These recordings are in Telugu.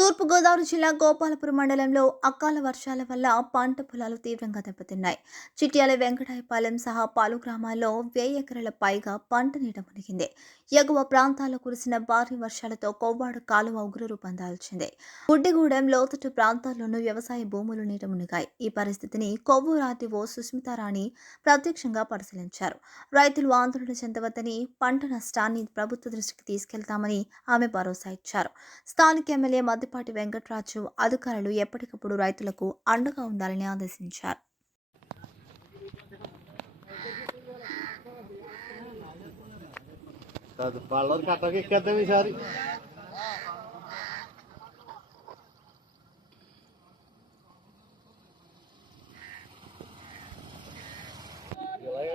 తూర్పుగోదావరి జిల్లా గోపాలపురం మండలంలో అకాల వర్షాల వల్ల పంట పొలాలు తీవ్రంగా దెబ్బతిన్నాయి. చిట్యాల వెంకటాయపాలెం సహా పలు గ్రామాల్లో వెయ్యి ఎకరాల పైగా పంట నీట మునిగింది. ఎగువ ప్రాంతాల్లో కురిసిన భారీ వర్షాలతో కొవ్వాడు కాలువ ఉగ్ర రూపం దాల్చింది. గుడ్డిగూడెం లోతట్టు ప్రాంతాల్లోనూ వ్యవసాయ భూములు నీట మునిగాయి. ఈ పరిస్థితిని కొవ్వూరు ఓ సుస్మితారాణి ప్రత్యక్షంగా పరిశీలించారు. రైతులు ఆందోళన చెందవద్దని పంట నష్టాన్ని ప్రభుత్వ దృష్టికి తీసుకెళ్తామని ఆమె భరోసా ఇచ్చారు. స్థానిక ఎమ్మెల్యే మధ్య మేకపాటి వెంకట్రాజు అధికారులు ఎప్పటికప్పుడు రైతులకు అండగా ఉండాలని ఆదేశించారు. ఈసారి. ఇలాగే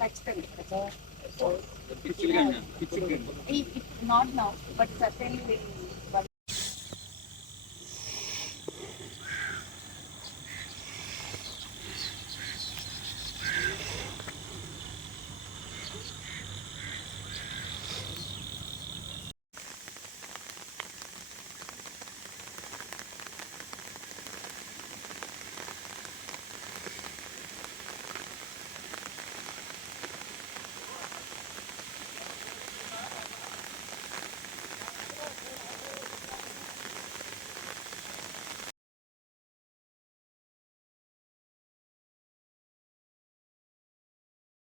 ఖచ్చితంగా పిచ్చిల్ Ganga పిచ్చిల్ Ganga not now but certainly